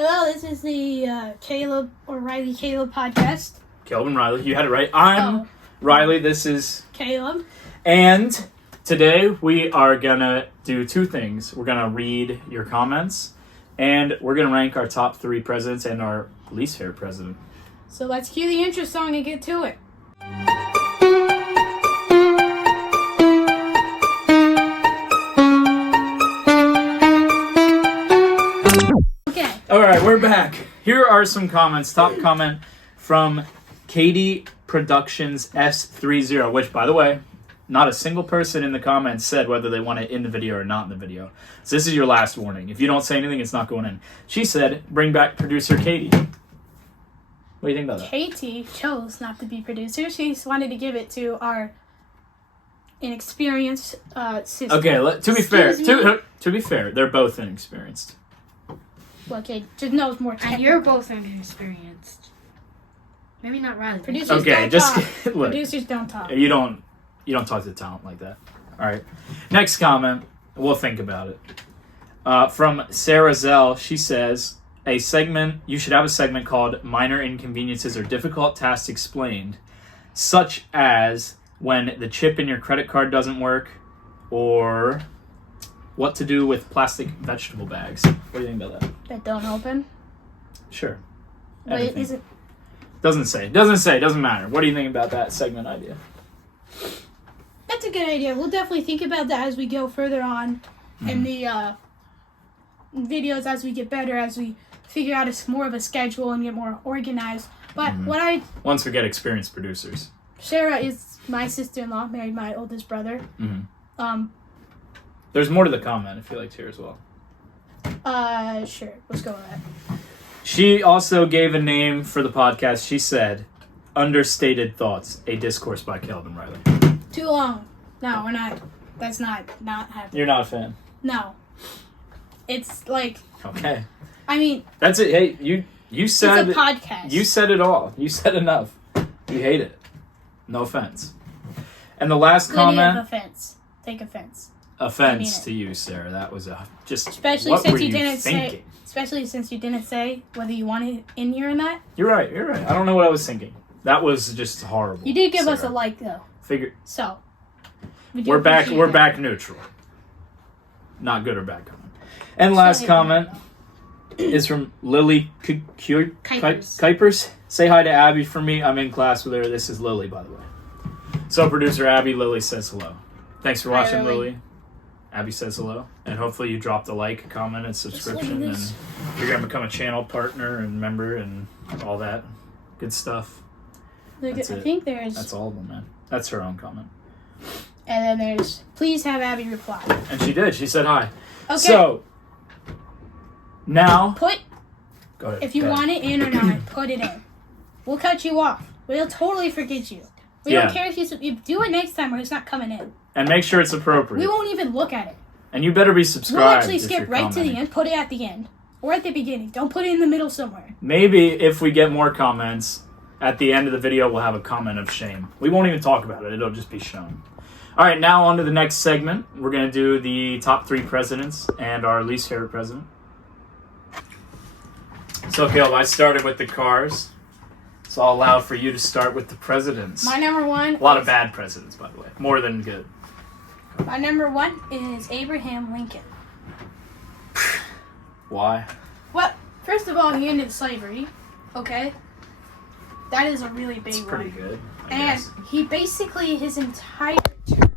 Hello, this is the Caleb or Reilly Caleb podcast. Caleb and Reilly, you had it right. I'm Reilly, this is Caleb. And today we are gonna do two things. We're gonna read your comments, and we're gonna rank our top 3 presidents and our least favorite president. So let's cue the intro song and get to it. Alright, we're back. Here are some comments. Top comment from Katie Productions S30, which, by the way, not a single person in the comments said whether they want it in the video or not in the video. So this is your last warning. If you don't say anything, it's not going in. She said, bring back producer Katie. What do you think about that? Katie chose not to be producer. She just wanted to give it to our inexperienced sister. Okay, to be fair, they're both inexperienced. Well, okay, just knows more technical. And you're both inexperienced. Maybe not Riley. Producers Okay, don't just talk. look. Producers don't talk. You don't talk to talent like that. All right. Next comment. We'll think about it. From Sarah Zell, she says you should have a segment called "Minor Inconveniences or Difficult Tasks Explained," such as when the chip in your credit card doesn't work, or what to do with plastic vegetable bags. What do you think about that? That don't open? Sure. But Anything. is it? Doesn't say. Doesn't matter. What do you think about that segment idea? That's a good idea. We'll definitely think about that as we go further on in the videos, as we get better, as we figure out more of a schedule and get more organized. But once we get experienced producers. Sarah is my sister-in-law, married my oldest brother. Mm-hmm. There's more to the comment if you like to hear as well. Sure. Let's go with that. She also gave a name for the podcast. She said, Understated Thoughts, a discourse by Caleb and Reilly. Too long. No, we're not. That's not happening. You're not a fan? No. It's like... Okay. I mean... That's it. Hey, you said... It's a podcast. You said it all. You said enough. You hate it. No offense. And the last comment... offense. Take offense. Offense to you, Sarah. That was just... Especially what since were you didn't thinking? say... Especially since you didn't say whether you wanted in here or not. You're right. I don't know what I was thinking. That was just horrible. You did give Sarah. us a like, though. So... We're back neutral. Not good or bad comment. And last comment is from Lily Kuipers. Say hi to Abby for me. I'm in class with her. This is Lily, by the way. So producer Abby, Lily says hello. Thanks for watching, Lily. Abby says hello. And hopefully you dropped a like, comment, and subscription. And you're going to become a channel partner and member and all that good stuff. That's all of them, man. That's her own comment. And then there's, please have Abby reply. And she did. She said hi. Okay. So, now... Go ahead. If you want it in or not, put it in. We'll cut you off. We'll totally forget you. We don't care if you do it next time or it's not coming in. And make sure it's appropriate. We won't even look at it. And you better be subscribed. We'll actually skip right to the end, put it at the end. Or at the beginning. Don't put it in the middle somewhere. Maybe if we get more comments, at the end of the video we'll have a comment of shame. We won't even talk about it. It'll just be shown. Alright, now on to the next segment. We're going to do the top 3 presidents and our least favorite president. So, Caleb, I started with the cars. So I'll allow for you to start with the presidents. My number 1... A lot of bad presidents, by the way. More than good. My number 1 is Abraham Lincoln. Why? Well, first of all, he ended slavery. Okay? That is a really big one. It's pretty good, I and guess. he basically, his entire term...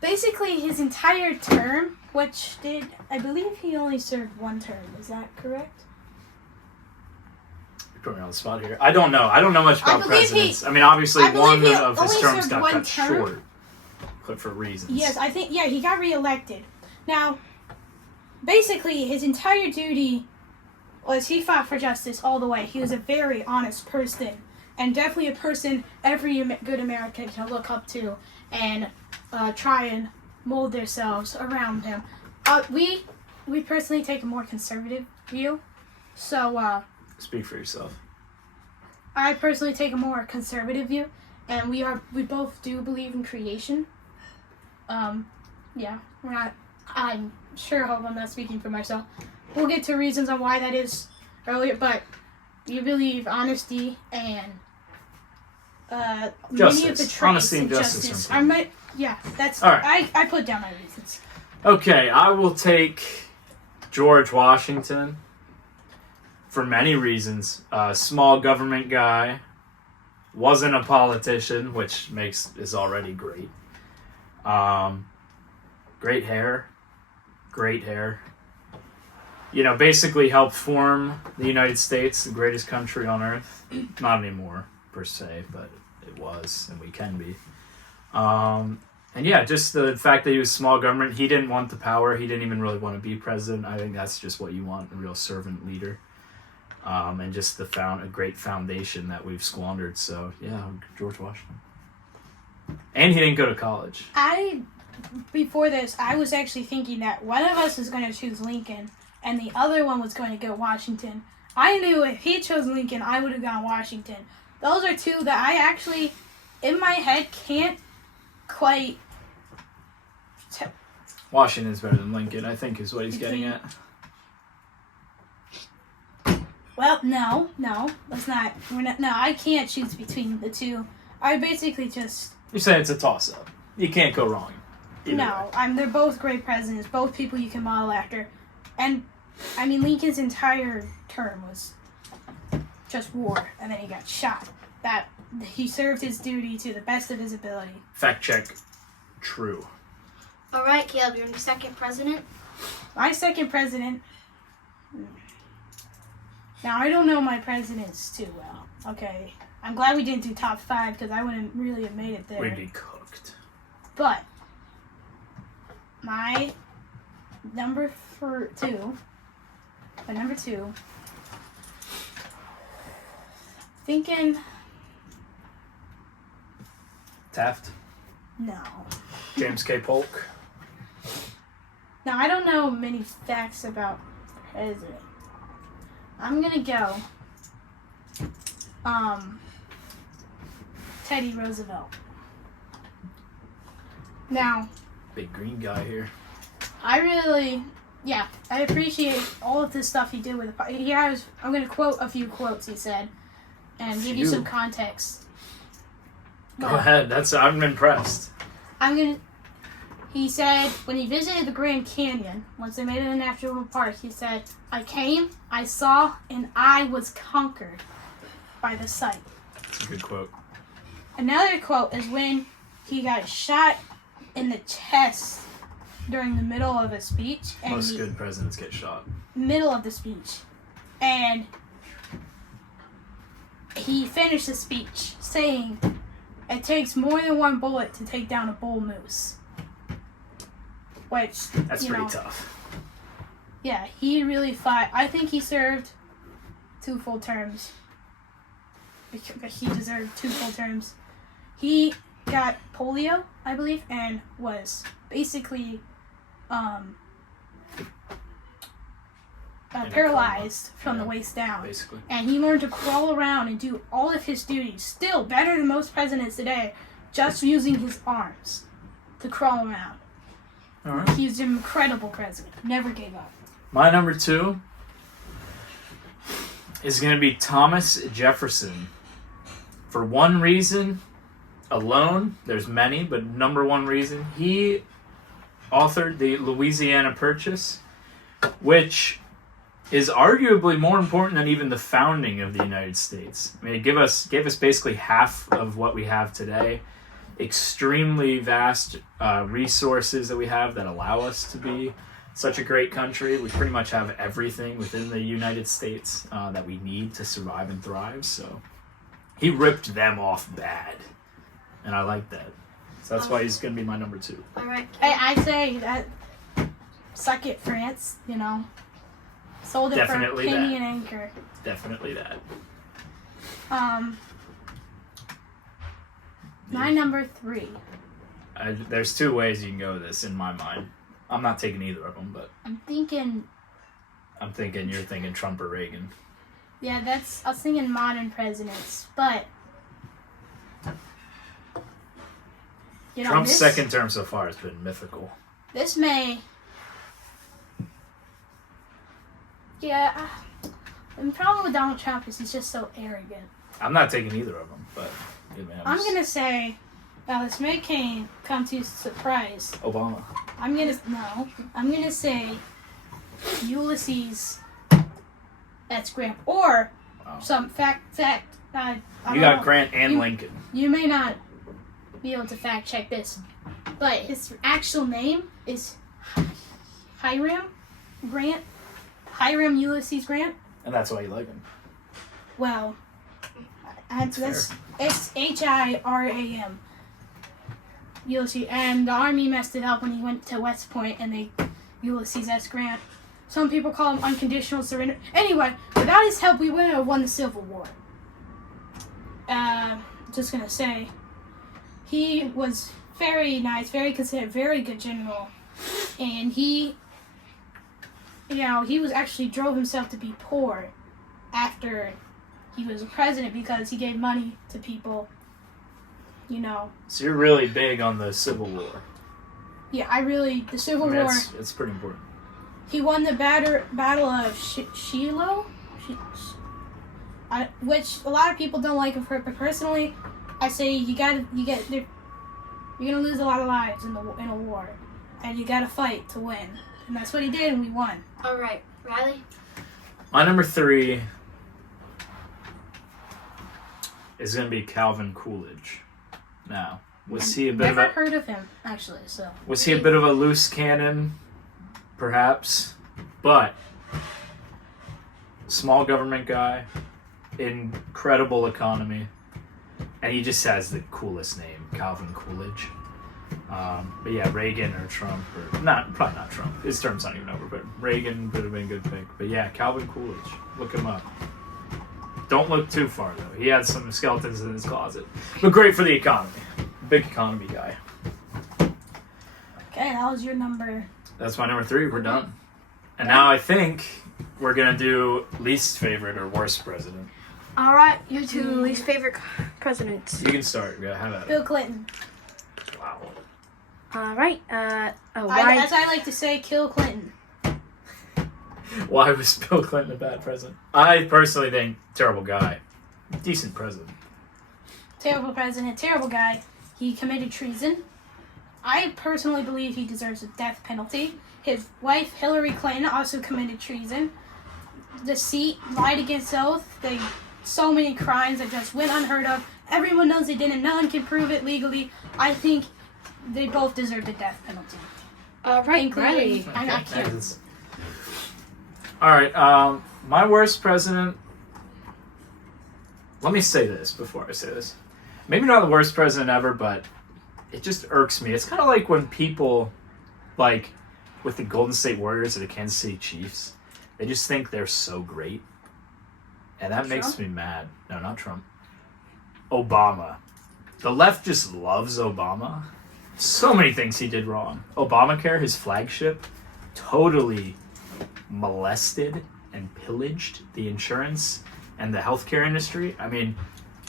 Basically, his entire term, which I believe he only served 1 term. Is that correct? You're putting me on the spot here. I don't know. I don't know much about presidents. I mean, obviously, one of his terms got cut short. But for reasons. Yes, I think, he got reelected. Now, basically, his entire duty was he fought for justice all the way. He was a very honest person. And definitely a person every good American can look up to and try and mold themselves around him. We personally take a more conservative view. So, speak for yourself. I personally take a more conservative view, and we both do believe in creation. Yeah, we're not. I'm sure. Hope I'm not speaking for myself. We'll get to reasons on why that is earlier, but you believe honesty and many of the traits Honesty of and justice. justice. That's all right. I put down my reasons. Okay, I will take George Washington for many reasons. Small government guy, wasn't a politician, which is already great. Great hair. Basically helped form the United States, the greatest country on earth. Not anymore, per se, but it was, and we can be. And yeah, just the fact that he was small government, he didn't want the power. He didn't even really want to be president. I think that's just what you want, a real servant leader. And just a great foundation that we've squandered. So yeah, George Washington. And he didn't go to college. Before this, I was actually thinking that one of us was going to choose Lincoln, and the other one was going to go Washington. I knew if he chose Lincoln, I would have gone Washington. Those are two that I actually, in my head, can't quite... Washington's better than Lincoln, I think, is what he's getting at. Well, no, that's not. No, I can't choose between the two. I basically just... You're saying it's a toss-up. You can't go wrong. No, they're both great presidents, both people you can model after. And, I mean, Lincoln's entire term was just war, and then he got shot. That he served his duty to the best of his ability. Fact check. True. All right, Caleb, you're the second president. My second president... Now, I don't know my presidents too well. Okay. I'm glad we didn't do top 5, because I wouldn't really have made it there. We'd be cooked. But my number 2, thinking... Taft? No. James K. Polk? Now, I don't know many facts about president. I'm gonna go Teddy Roosevelt. Now, Big green guy here. I appreciate all of this stuff he did with the... I'm gonna quote a few quotes he said and give you some context. Go ahead. I'm impressed. He said, when he visited the Grand Canyon, once they made it a national park, he said, I came, I saw, and I was conquered by the sight. That's a good quote. Another quote is when he got shot in the chest during the middle of a speech. And Most good presidents get shot. Middle of the speech. And he finished the speech saying, it takes more than one bullet to take down a bull moose. Which, that's pretty tough. Yeah, he really fought. I think he served 2 full terms. He deserved 2 full terms. He got polio, I believe, and was basically paralyzed from the waist down. Basically. And he learned to crawl around and do all of his duties, still better than most presidents today, just using his arms to crawl around. All right. He's an incredible president. Never gave up. My number 2 is going to be Thomas Jefferson. For one reason alone, there's many, but number 1 reason, he authored the Louisiana Purchase, which is arguably more important than even the founding of the United States. I mean, it gave us basically half of what we have today. Extremely vast resources that we have that allow us to be such a great country. We pretty much have everything within the United States that we need to survive and thrive. So he ripped them off bad, and I like that. So that's why he's going to be my number 2. All right. Hey, I say that. Suck it, France. Sold it Definitely for a penny that. and anchor. Definitely that. My number 3. There's 2 ways you can go with this in my mind. I'm not taking either of them, but I'm thinking you're thinking Trump or Reagan. Yeah, I was thinking modern presidents, but Trump's second term so far has been mythical. This may, yeah. The problem with Donald Trump is he's just so arrogant. I'm not taking either of them, but I'm gonna say, this may come to surprise. Obama. I'm gonna say Ulysses S. Grant, or some fact. I you got Grant and Lincoln. You may not be able to fact check this, but his actual name is Hiram Ulysses Grant. And that's why you like him. Well, it's Hiram. Ulysses, and the Army messed it up when he went to West Point, and Ulysses S. Grant. Some people call him unconditional surrender. Anyway, without his help, we wouldn't have won the Civil War. Just gonna say, he was very nice, very considerate, very good general, and he was actually drove himself to be poor after he was president because he gave money to people. So you're really big on the Civil War. Yeah, the Civil War. It's pretty important. He won the Battle of Shiloh, which a lot of people don't like him for. But personally, I say you're gonna lose a lot of lives in a war, and you gotta fight to win, and that's what he did, and we won. All right, Reilly. My number 3 is gonna be Calvin Coolidge. Now, was he a bit Never heard of him, actually. So was he a bit of a loose cannon? Perhaps, but small government guy, incredible economy, and he just has the coolest name, Calvin Coolidge. But yeah, Reagan or Trump, or probably not Trump. His term's not even over, but Reagan would have been a good pick. But yeah, Calvin Coolidge, look him up. Don't look too far though. He had some skeletons in his closet, but great for the economy. Big economy guy. Okay, that was your number. That's my number 3. We're done. And now I think we're going to do least favorite or worst president. All right, your 2 least favorite presidents. You can start. Go ahead. Have at it. Bill Clinton. Wow. All right. As I like to say, kill Clinton. Why was Bill Clinton a bad president? I personally think terrible guy. Decent president. Terrible president. Terrible guy. He committed treason. I personally believe he deserves a death penalty. His wife, Hillary Clinton, also committed treason. Deceit, lied against oath. So many crimes that just went unheard of. Everyone knows they didn't. No one can prove it legally. I think they both deserve the death penalty. All right, Reilly. I can't. All right, my worst president. Let me say this before I say this. Maybe not the worst president ever, but it just irks me. It's kind of like when people, like, with the Golden State Warriors or the Kansas City Chiefs, they just think they're so great. And that makes me mad. No, not Trump. Obama. The left just loves Obama. So many things he did wrong. Obamacare, his flagship, totally molested and pillaged the insurance and the healthcare industry. I mean,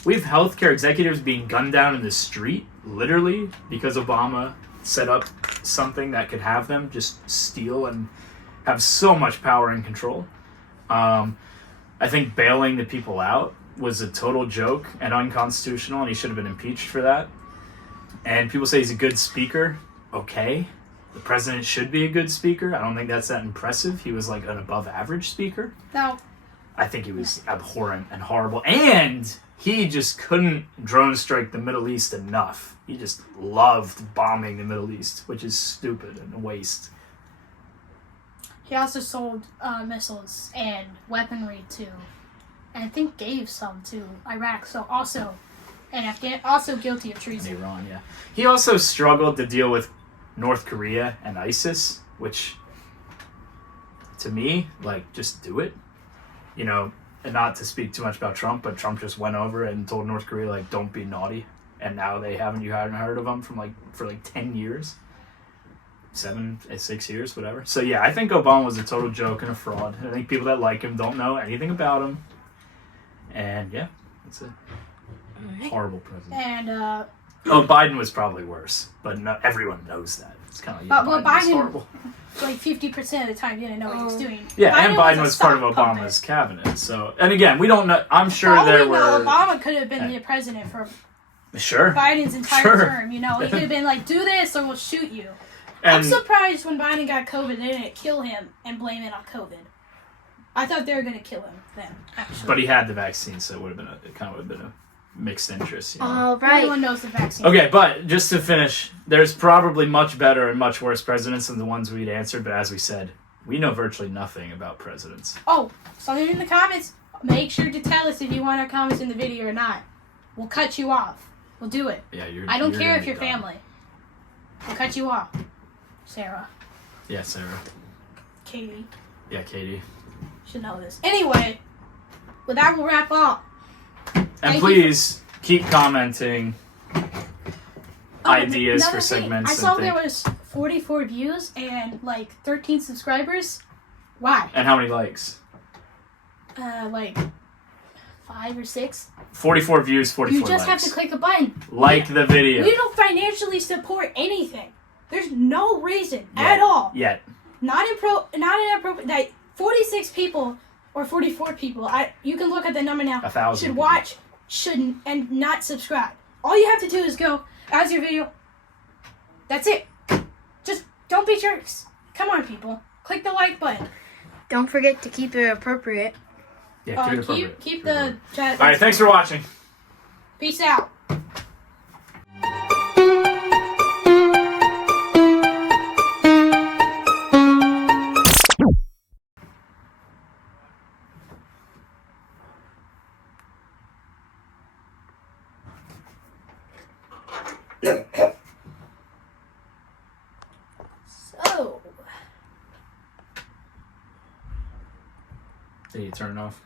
we have healthcare executives being gunned down in the street, literally, because Obama set up something that could have them just steal and have so much power and control. I think bailing the people out was a total joke and unconstitutional, and he should have been impeached for that. And people say he's a good speaker. Okay. The president should be a good speaker. I don't think that's that impressive. He was like an above average speaker. No. I think he was abhorrent and horrible. And he just couldn't drone strike the Middle East enough. He just loved bombing the Middle East, which is stupid and a waste. He also sold missiles and weaponry to, and I think gave some to Iraq. So also, and also guilty of treason. Iran, yeah. He also struggled to deal with North Korea and ISIS, which, to me, like, just do it. You know, and not to speak too much about Trump, but Trump just went over and told North Korea, like, don't be naughty. And now you haven't heard of him for 10 years. 6 years, whatever. So yeah, I think Obama was a total joke and a fraud. I think people that like him don't know anything about him. And yeah, that's it. Alright. Horrible president. And Biden was probably worse, but no, everyone knows that. It's kind of like, well, Biden was Biden- horrible. like 50% of the time didn't know what he was doing. Yeah, and Biden was part of a sock Obama's cabinet. So, and again, we don't know. I'm sure puppet. there All we know, were. Obama could have been the president for Sure. Biden's entire Sure. term. You know, he could have been like, "Do this, or we'll shoot you." And I'm surprised when Biden got COVID, they didn't kill him and blame it on COVID. I thought they were going to kill him then. Actually, but he had the vaccine, so it would have been it kind of would have been a mixed interest. You know? All right. everyone knows the vaccine. Okay, but just to finish, there's probably much better and much worse presidents than the ones we'd answered. But as we said, we know virtually nothing about presidents. Oh, something in the comments. Make sure to tell us if you want our comments in the video or not. We'll cut you off. We'll do it. Yeah, I don't you're care gonna if be you're dumb. family. We'll cut you off. Sarah, Yeah, Sarah. Katie Yeah, Katie. should know this. Anyway, with that, we'll wrap up. And Thank please keep commenting ideas another for thing, segments. I and saw things. there was 44 views and like 13 subscribers. Why? And how many likes? Like 5 or 6. 44 views, 44 You just have likes. to click a button. Like the video. We don't financially support anything. There's no reason Yet. at all. Yet. Not inappropriate. That 46 people or 44 people. You can look at the number now. 1,000 Should people. watch, shouldn't, and not subscribe. All you have to do is go. As your video. That's it. Just don't be jerks. Come on, people. Click the like button. Don't forget to keep it appropriate. Yeah, keep it appropriate. Keep the chat. All right, thanks for watching. Peace out. So. Did you turn it off?